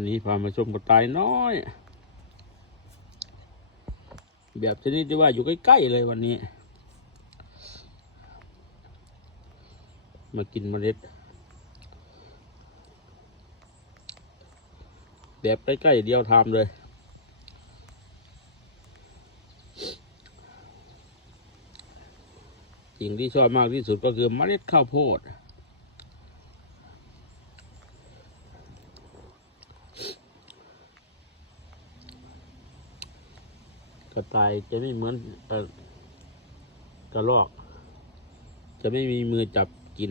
นนี้พามาชมกระต่ายน้อย แบบชนิดที่ว่าอยู่ใกล้ๆเลยวันนี้ มากินเมล็ด แบบใกล้ๆเดียวทำเลยสิ่งที่ชอบมากที่สุดก็คือเมล็ดข้าวโพด กระต่ายจะไม่เหมือนอกระรอก จะไม่มีมือจับกิน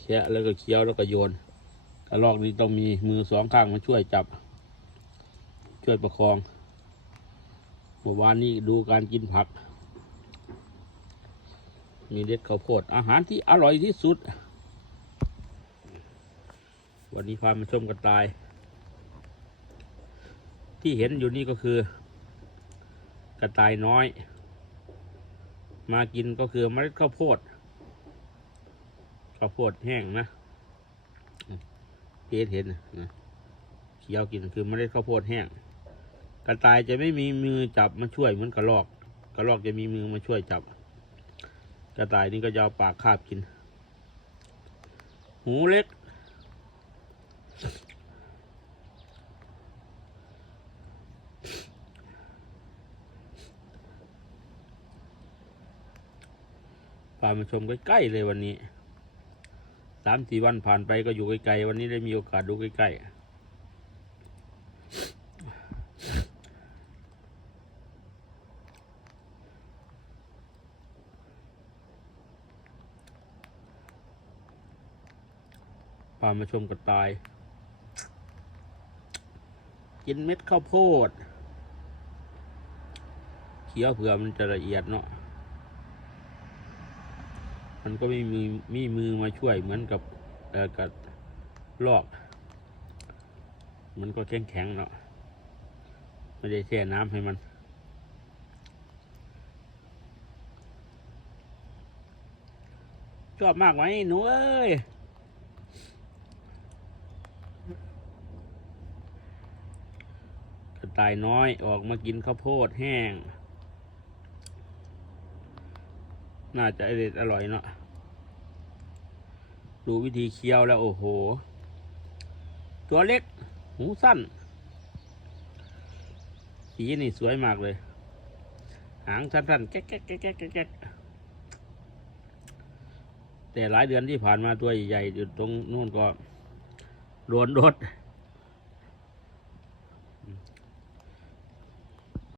แคะแล้วก็เคี้ยวแล้วก็โยนกระรอกนี่ต้องมีมือสองข้างมาช่วยจับ ช่วยประคองเมื่อวานนี้ดูการกินผัก มีเด็ดข้าวโพดอาหารที่อร่อยที่สุด วันนี้พามาชมกระต่าย ที่เห็นอยู่นี่ก็คือ กระต่ายน้อย มากินก็คือเมล็ดข้าวโพดข้าวโพดแห้งนะเห็นเห็นนะเคี้ยวกินคือเมล็ดข้าวโพดแห้ง กระต่ายจะไม่มีมือจับมาช่วยเหมือนกระรอก กระรอกจะมีมือมาช่วยจับ กระต่ายนี่ก็จะเอาปากคาบกิน หูเล็ก พามาชมใกล้ๆเลยวันนี้สามสี่วันผ่านไปก็อยู่ไกลๆวันนี้ได้มีโอกาสดูใกล้ๆพามาชมกระต่าย กินเม็ดข้าวโพด เคี้ยวเผื่อมันจะละเอียดเนาะ มันก็ไม่มีมีมือมาช่วยเหมือนกับเออกับลอก มันก็แข็งแข็งเนาะไม่ได้แช่น้ำให้มันชอบมากไหมหนูเอ้ยกระต่ายน้อยออกมากินข้าวโพดแห้ง น่าจะอร่อยอร่อยเนาะดูวิธีเคี้ยวแล้วโอ้โห ตัวเล็ก หูสั้น สีนี่สวยมากเลย หางสั้นๆแก๊กแก๊กแก๊กแก๊กแก๊กแก๊กแต่หลายเดือนที่ผ่านมาตัวใหญ่ๆอยู่ตรงนู่นก็โดนรถ